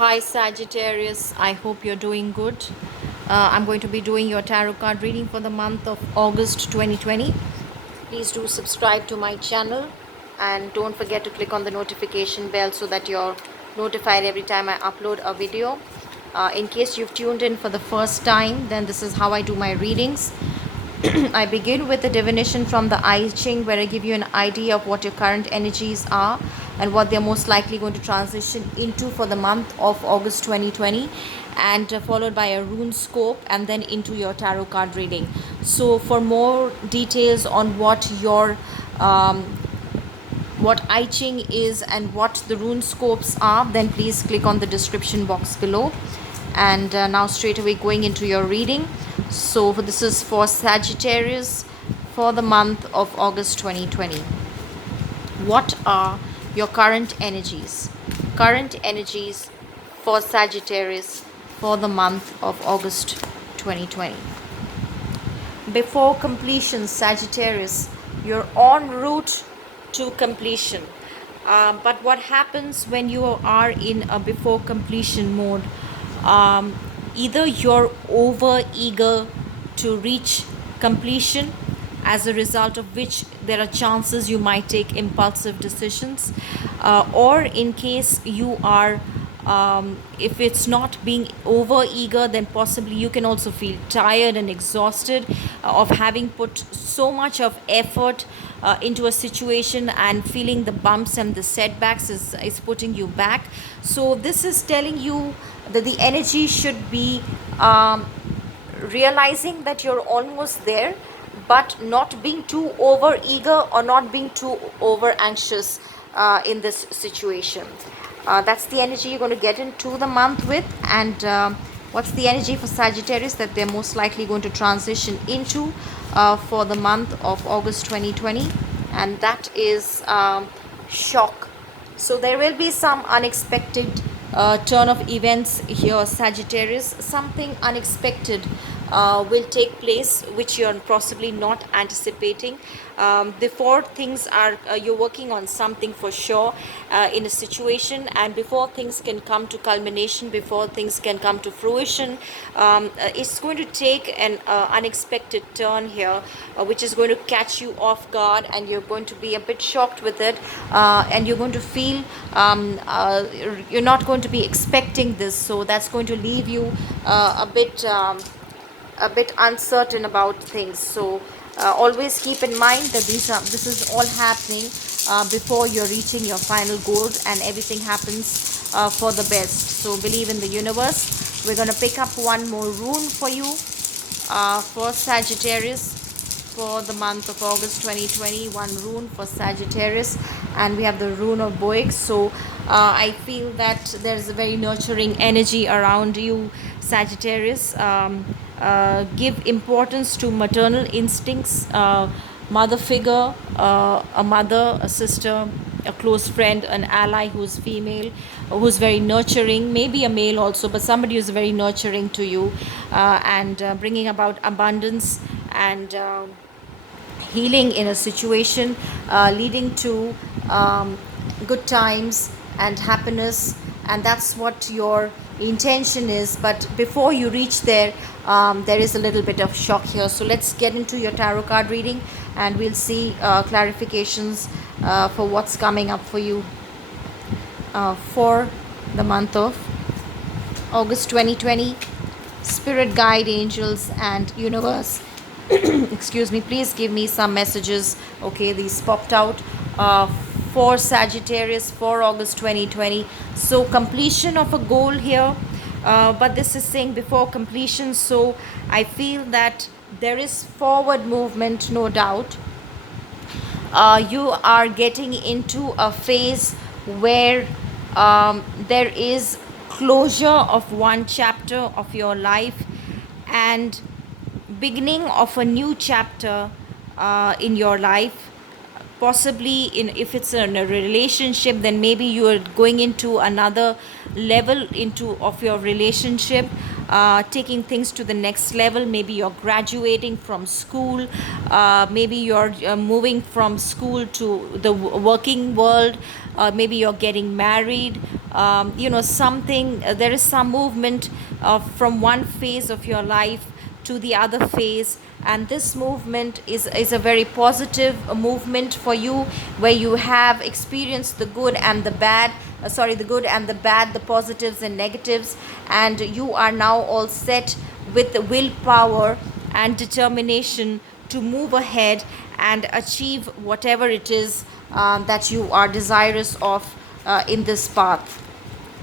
Hi Sagittarius, I hope you're doing good. I'm going to be doing your tarot card reading for the month of August 2020. Please do subscribe to my channel and don't forget to click on the notification bell so that you're notified every time I upload a video. In case you've tuned in for the first time, then this is how I do my readings. I begin with the divination from the I Ching, where I give you an idea of what your current energies are and what they're most likely going to transition into for the month of August 2020, and followed by a Runescope and then into your tarot card reading. So for more details on what I Ching is and what the Runescopes are, then please click on the description box below. And now straight away going into your reading. So this is for Sagittarius for the month of August 2020. What are your current energies? Current energies for Sagittarius for the month of August 2020. Before completion, Sagittarius, you're en route to completion. But what happens when you are in a before completion mode? Either you're over eager to reach completion, as a result of which there are chances you might take impulsive decisions, or in case you are if it's not being over eager, then possibly you can also feel tired and exhausted of having put so much of effort into a situation, and feeling the bumps and the setbacks is putting you back. So this is telling you that the energy should be realizing that you're almost there, but not being too over eager or not being too over anxious in this situation. That's the energy you're going to get into the month with. And what's the energy for Sagittarius that they're most likely going to transition into for the month of August 2020? And that is shock. So there will be some unexpected turn of events here, Sagittarius. Something unexpected will take place which you're possibly not anticipating. Before things are you're working on something for sure in a situation, and before things can come to culmination, before things can come to fruition, it's going to take an unexpected turn here, which is going to catch you off guard, and you're going to be a bit shocked with it, and you're going to feel you're not going to be expecting this. So that's going to leave you a bit uncertain about things. So always keep in mind that this is all happening before you're reaching your final goal, and everything happens for the best. So believe in the universe. We're going to pick up one more rune for you for Sagittarius for the month of August 2020. One rune for Sagittarius, and we have the rune of Boix. So I feel that there's a very nurturing energy around you, Sagittarius. Give importance to maternal instincts, mother figure, a mother, a sister, a close friend, an ally who's female, who's very nurturing, maybe a male also, but somebody who's very nurturing to you, and bringing about abundance and healing in a situation, leading to good times and happiness. And that's what your intention is. But before you reach there, there is a little bit of shock here. So let's get into your tarot card reading, and we'll see clarifications for what's coming up for you for the month of August 2020. Spirit guide, angels, and universe, excuse me, please give me some messages. Okay, these popped out for Sagittarius for August 2020. So completion of a goal here, but this is saying before completion. So I feel that there is forward movement, no doubt. You are getting into a phase where there is closure of one chapter of your life and beginning of a new chapter in your life. Possibly if it's in a relationship, then maybe you are going into another level of your relationship, taking things to the next level. Maybe you're graduating from school, maybe you're moving from school to the working world, maybe you're getting married, something, there is some movement from one phase of your life to the other phase, and this movement is a very positive movement for you, where you have experienced the good and the bad, the good and the bad, the positives and negatives, and you are now all set with the willpower and determination to move ahead and achieve whatever it is that you are desirous of in this path.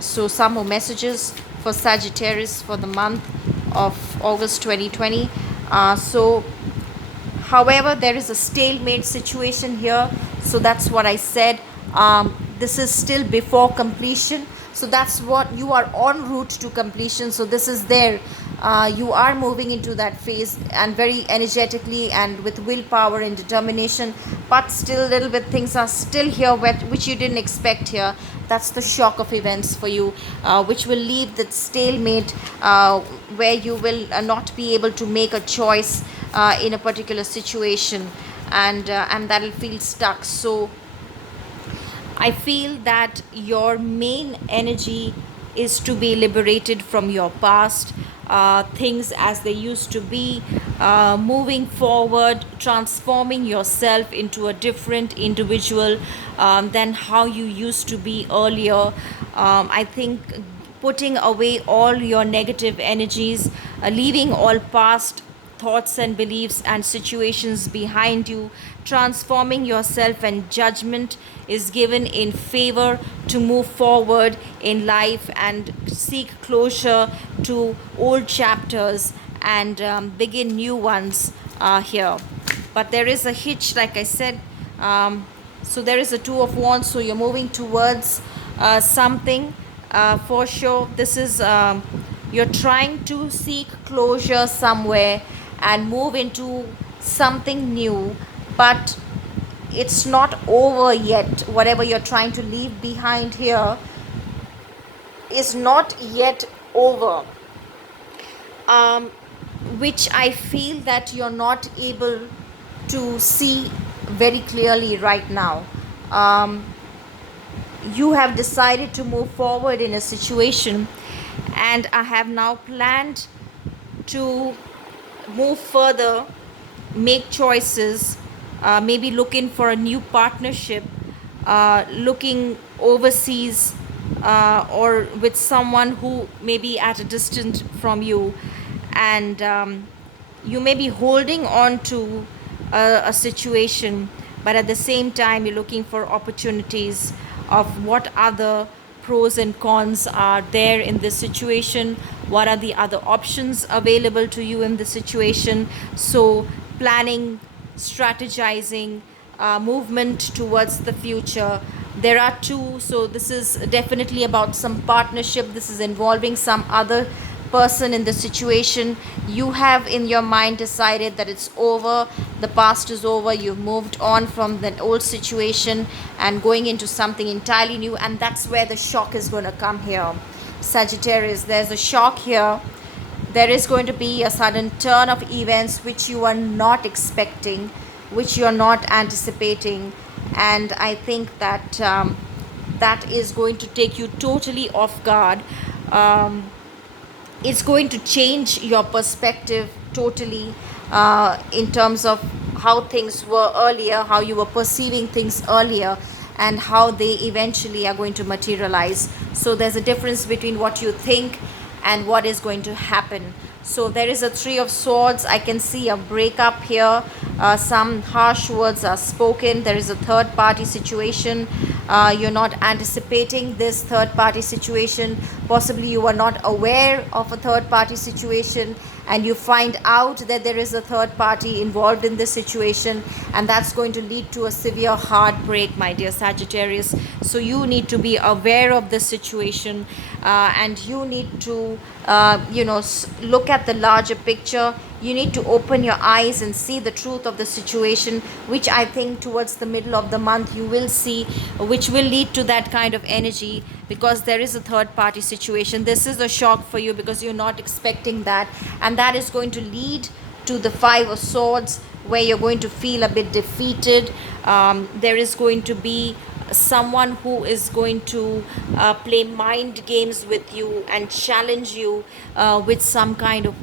So some more messages for Sagittarius for the month of August 2020. However, there is a stalemate situation here. So that's what I said. This is still before completion. So that's what you are en route to completion. So this is there. You are moving into that phase, and very energetically and with willpower and determination, but still a little bit things are still here which you didn't expect here. That's the shock of events for you, which will leave that stalemate, where you will not be able to make a choice in a particular situation, and that'll feel stuck. So I feel that your main energy is to be liberated from your past, things as they used to be, moving forward, transforming yourself into a different individual than how you used to be earlier. I think putting away all your negative energies, leaving all past thoughts and beliefs and situations behind you, transforming yourself, and judgment is given in favor to move forward in life and seek closure to old chapters and begin new ones here. But there is a hitch, like I said. So there is a Two of Wands, so you're moving towards something for sure. This is you're trying to seek closure somewhere and move into something new, but it's not over yet. Whatever you're trying to leave behind here is not yet over, which I feel that you're not able to see very clearly right now. You have decided to move forward in a situation, and I have now planned to move further, make choices, maybe looking for a new partnership, looking overseas, or with someone who may be at a distance from you, and you may be holding on to a situation, but at the same time you're looking for opportunities of what other pros and cons are there in this situation, what are the other options available to you in this situation. So planning, strategizing, movement towards the future. There are two, so this is definitely about some partnership. This is involving some other person in the situation. You have in your mind decided that it's over, the past is over, you've moved on from the old situation and going into something entirely new, and that's where the shock is going to come here. Sagittarius, there's a shock here. There is going to be a sudden turn of events which you are not expecting, which you are not anticipating, and I think that that is going to take you totally off guard. It's going to change your perspective totally, in terms of how things were earlier, how you were perceiving things earlier, and how they eventually are going to materialize. So there's a difference between what you think and what is going to happen. So there is a Three of Swords. I can see a breakup here. Some harsh words are spoken. There is a third party situation. You're not anticipating this third party situation. Possibly you are not aware of a third party situation, and you find out that there is a third party involved in this situation, and that's going to lead to a severe heartbreak, my dear Sagittarius. So you need to be aware of this situation, and you need to look at the larger picture. You need to open your eyes and see the truth of the situation, which I think towards the middle of the month you will see, which will lead to that kind of energy, because there is a third party situation. This is a shock for you because you're not expecting that, and that is going to lead to the Five of Swords, where you're going to feel a bit defeated. There is going to be someone who is going to play mind games with you and challenge you with some kind of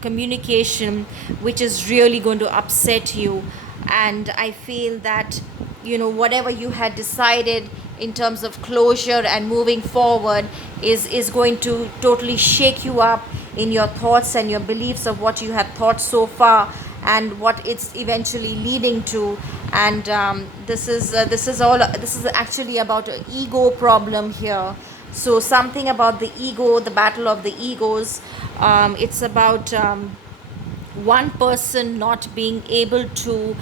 communication which is really going to upset you. And I feel that, whatever you had decided in terms of closure and moving forward is going to totally shake you up in your thoughts and your beliefs of what you had thought so far and what it's eventually leading to. And this is actually about an ego problem here. So something about the ego, the battle of the egos. It's about one person not being able to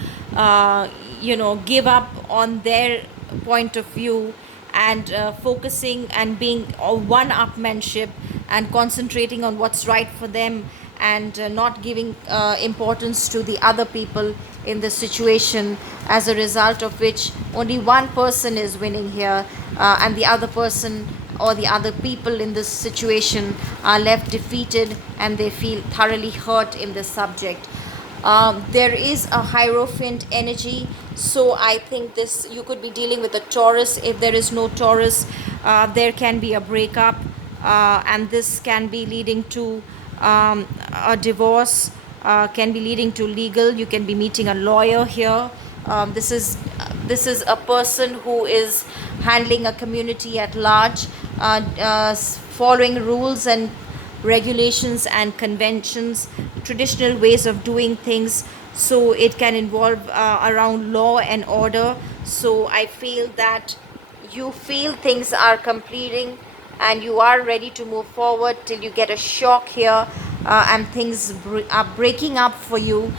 give up on their point of view and focusing and being one-upmanship and concentrating on what's right for them, and not giving importance to the other people in the situation, as a result of which only one person is winning here, and the other person or the other people in this situation are left defeated and they feel thoroughly hurt in this subject. There is a Hierophant energy, so I think this, you could be dealing with a Taurus. If there is no Taurus, there can be a breakup, and this can be leading to a divorce, can be leading to legal. You can be meeting a lawyer here. This is a person who is handling a community at large, following rules and regulations and conventions, traditional ways of doing things. So it can involve around law and order. So I feel that you feel things are completing and you are ready to move forward till you get a shock here, and things are breaking up for you,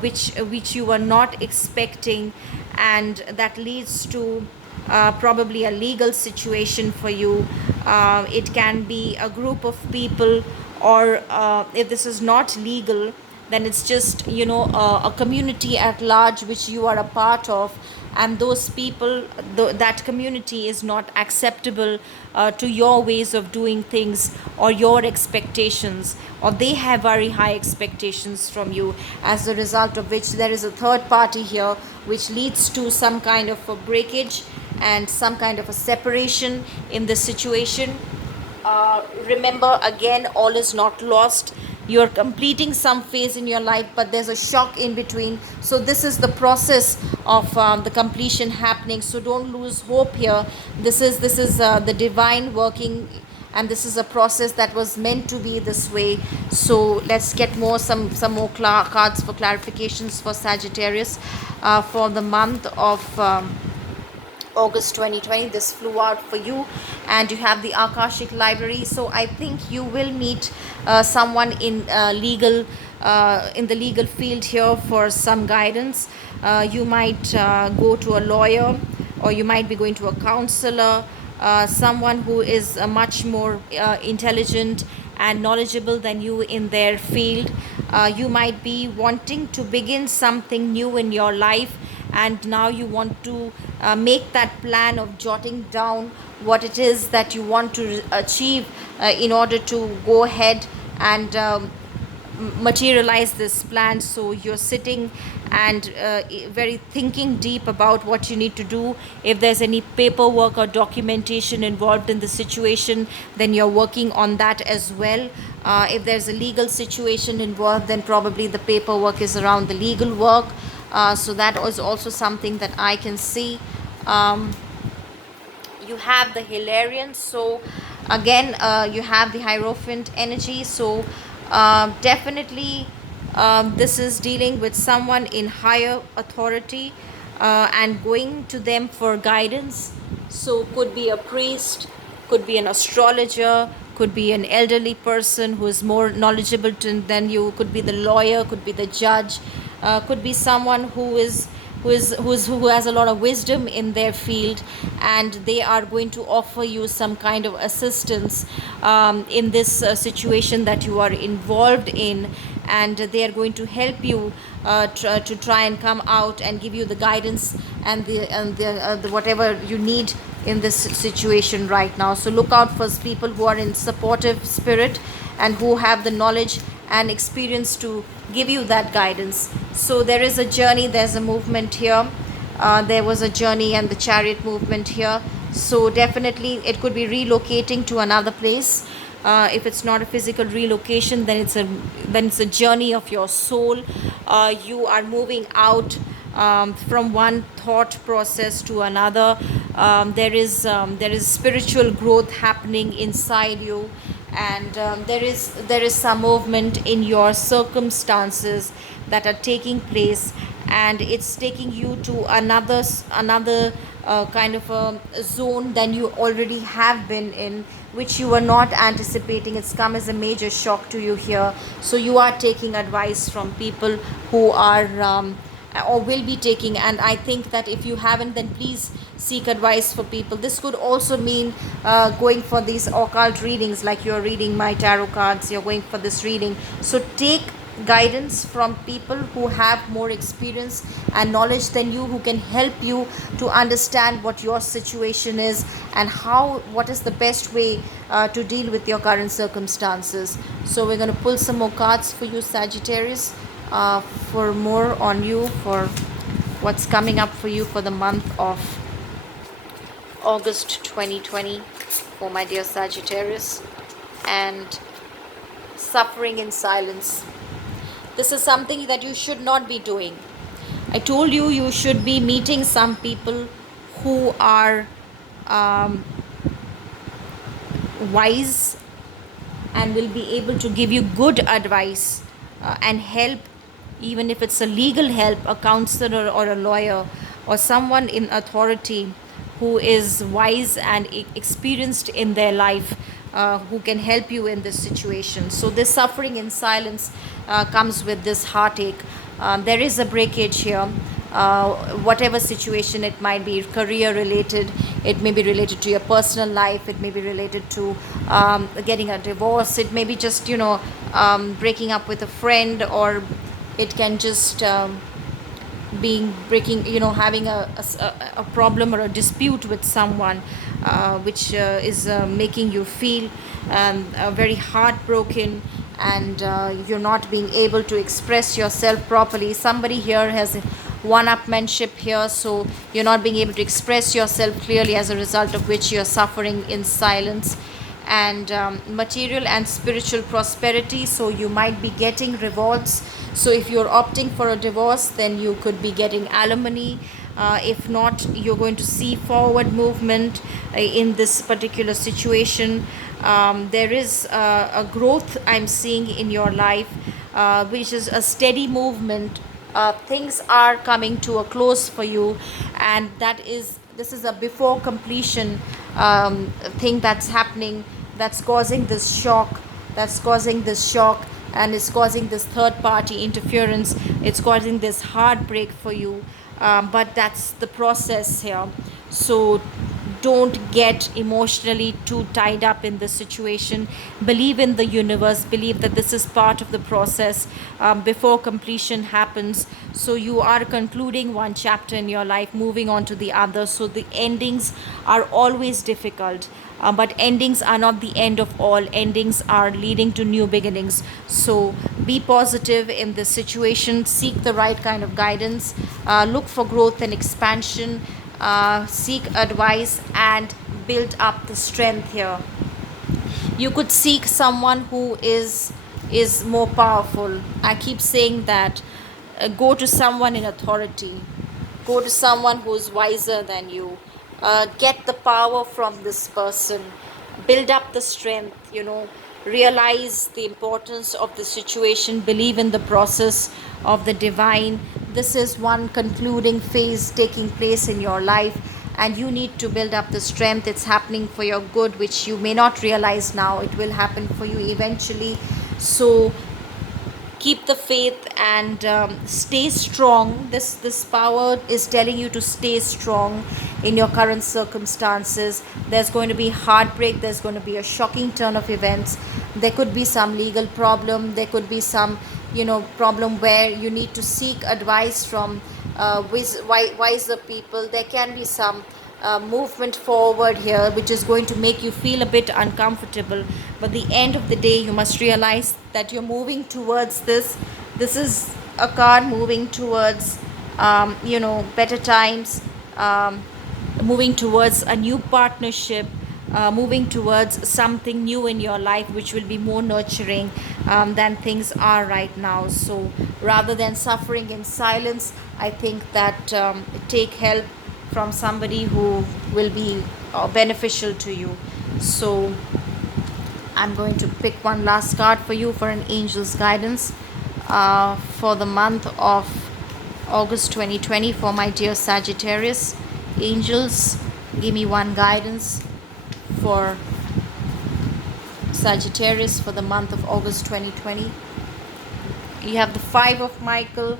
which you were not expecting, and that leads to probably a legal situation for you. It can be a group of people, or if this is not legal, then it's just a community at large which you are a part of, and those people, that community is not acceptable to your ways of doing things or your expectations, or they have very high expectations from you, as a result of which there is a third party here, which leads to some kind of a breakage and some kind of a separation in this situation. Remember, again, all is not lost. You're completing some phase in your life, but there's a shock in between. So this is the process of the completion happening. So don't lose hope here. This is the divine working, and this is a process that was meant to be this way. So let's get some more cards for clarifications for Sagittarius for the month of August 2020. This flew out for you, and you have the Akashic library. So I think you will meet someone in the legal field here for some guidance. You might go to a lawyer, or you might be going to a counselor, someone who is much more intelligent and knowledgeable than you in their field. You might be wanting to begin something new in your life, and now you want to make that plan of jotting down what it is that you want to achieve in order to go ahead and materialize this plan. So you're sitting and very thinking deep about what you need to do. If there's any paperwork or documentation involved in the situation, then you're working on that as well. If there's a legal situation involved, then probably the paperwork is around the legal work. So that is also something that I can see. You have the Hilarion. So again, you have the Hierophant energy. So definitely this is dealing with someone in higher authority and going to them for guidance. So could be a priest, could be an astrologer, could be an elderly person who is more knowledgeable than you, could be the lawyer, could be the judge, could be someone who has a lot of wisdom in their field, and they are going to offer you some kind of assistance in this situation that you are involved in, and they are going to help you to try and come out and give you the guidance and the whatever you need in this situation right now. So look out for people who are in supportive spirit and who have the knowledge and experience to give you that guidance. So there is a journey, there's a movement here. There was a journey and the chariot movement here. So definitely it could be relocating to another place. If it's not a physical relocation, then it's a journey of your soul. You are moving out from one thought process to another. There is spiritual growth happening inside you, and there is some movement in your circumstances that are taking place, and it's taking you to another kind of a zone than you already have been in, which you were not anticipating. It's come as a major shock to you here. So you are taking advice from people who are or will be taking, and I think that if you haven't, then please seek advice for people. This could also mean going for these occult readings, like you're reading my tarot cards, you're going for this reading. So take guidance from people who have more experience and knowledge than you, who can help you to understand what your situation is and what is the best way to deal with your current circumstances. So we're going to pull some more cards for you, Sagittarius, for more on you, for what's coming up for you for the month of August 2020 for my dear Sagittarius. And suffering in silence. This is something that you should not be doing. I told you, you should be meeting some people who are wise and will be able to give you good advice and help, even if it's a legal help, a counselor or a lawyer or someone in authority who is wise and experienced in their life, who can help you in this situation. So this suffering in silence comes with this heartache. There is a breakage here. Whatever situation it might be, career related, it may be related to your personal life, it may be related to getting a divorce, it may be just breaking up with a friend, or it can just having a problem or a dispute with someone, which is making you feel very heartbroken, and you're not being able to express yourself properly. Somebody here has one-upmanship here, so you're not being able to express yourself clearly, as a result of which you're suffering in silence. And material and spiritual prosperity, so you might be getting rewards. So if you're opting for a divorce, then you could be getting alimony. If not, you're going to see forward movement in this particular situation. There is a growth I'm seeing in your life, which is a steady movement. Things are coming to a close for you, and this is a before completion thing that's happening, that's causing this shock, and it's causing this third party interference. It's causing this heartbreak for you, but that's the process here. So don't get emotionally too tied up in this situation. Believe in the universe, believe that this is part of the process before completion happens. So you are concluding one chapter in your life, moving on to the other. So the endings are always difficult, but endings are not the end of all. Endings are leading to new beginnings. So be positive in this situation, seek the right kind of guidance, look for growth and expansion, seek advice and build up the strength here. You could seek someone who is more powerful. I keep saying that. Go to someone in authority, go to someone who's wiser than you. Get the power from this person, build up the strength, realize the importance of the situation, believe in the process of the divine. This is one concluding phase taking place in your life, and you need to build up the strength. It's happening for your good, which you may not realize now. It will happen for you eventually. So keep the faith and stay strong. This power is telling you to stay strong in your current circumstances. There's going to be heartbreak, there's going to be a shocking turn of events, there could be some legal problem, there could be some problem where you need to seek advice from wiser people. There can be some movement forward here, which is going to make you feel a bit uncomfortable, but the end of the day, you must realize that you're moving towards this. This is a car moving towards better times, moving towards a new partnership, moving towards something new in your life which will be more nurturing than things are right now. So rather than suffering in silence, I think that take help from somebody who will be beneficial to you. So I'm going to pick one last card for you for an angel's guidance for the month of August 2020 for my dear Sagittarius. Angels, give me one guidance for Sagittarius for the month of August 2020. You have the Five of Michael,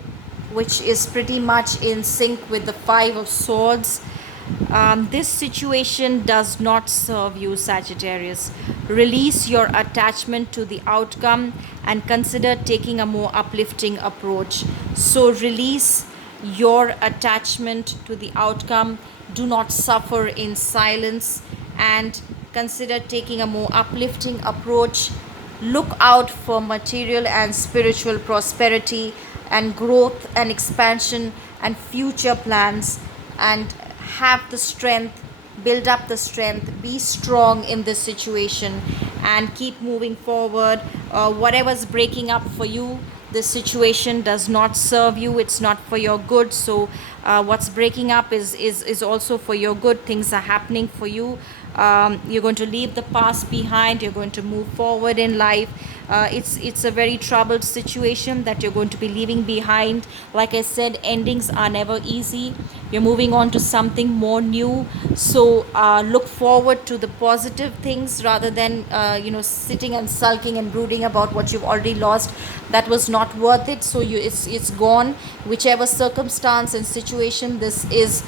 which is pretty much in sync with the Five of Swords. This situation does not serve you, Sagittarius. Release your attachment to the outcome and consider taking a more uplifting approach. So release your attachment to the outcome. Do not suffer in silence and consider taking a more uplifting approach. Look out for material and spiritual prosperity and growth and expansion and future plans, and have the strength, build up the strength, be strong in this situation and keep moving forward. Whatever's breaking up for you, this situation does not serve you, it's not for your good. So what's breaking up is also for your good. Things are happening for you. You're going to leave the past behind, you're going to move forward in life. It's a very troubled situation that you're going to be leaving behind. Like I said, endings are never easy. You're moving on to something more new. So look forward to the positive things rather than sitting and sulking and brooding about what you've already lost. That was not worth it. So it's gone. Whichever circumstance and situation this is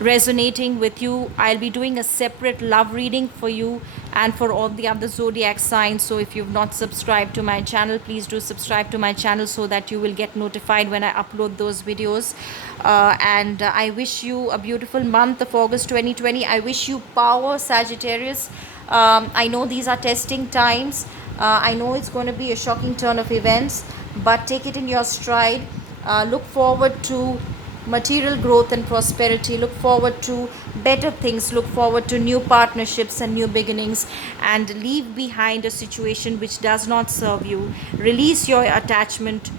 resonating with you, I'll be doing a separate love reading for you and for all the other zodiac signs. So if you've not subscribed to my channel, please do subscribe to my channel so that you will get notified when I upload those videos. And I wish you a beautiful month of August 2020. I wish you power, Sagittarius. I know these are testing times. I know it's going to be a shocking turn of events, but take it in your stride. Look forward to material growth and prosperity. Look forward to better things. Look forward to new partnerships and new beginnings, and leave behind a situation which does not serve you. Release your attachment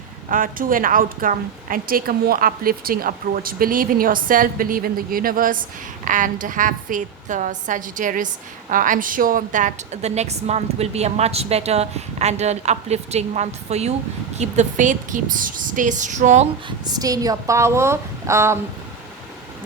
to an outcome and take a more uplifting approach. Believe in yourself, believe in the universe, and have faith, Sagittarius. I'm sure that the next month will be a much better and an uplifting month for you. Keep the faith, stay strong, stay in your power.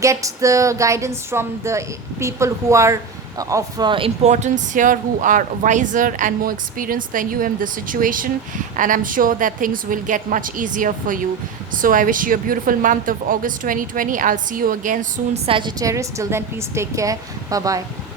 Get the guidance from the people who are of importance here, who are wiser and more experienced than you in the situation, and I'm sure that things will get much easier for you. So I wish you a beautiful month of August 2020. I'll see you again soon, Sagittarius. Till then, please take care. Bye bye.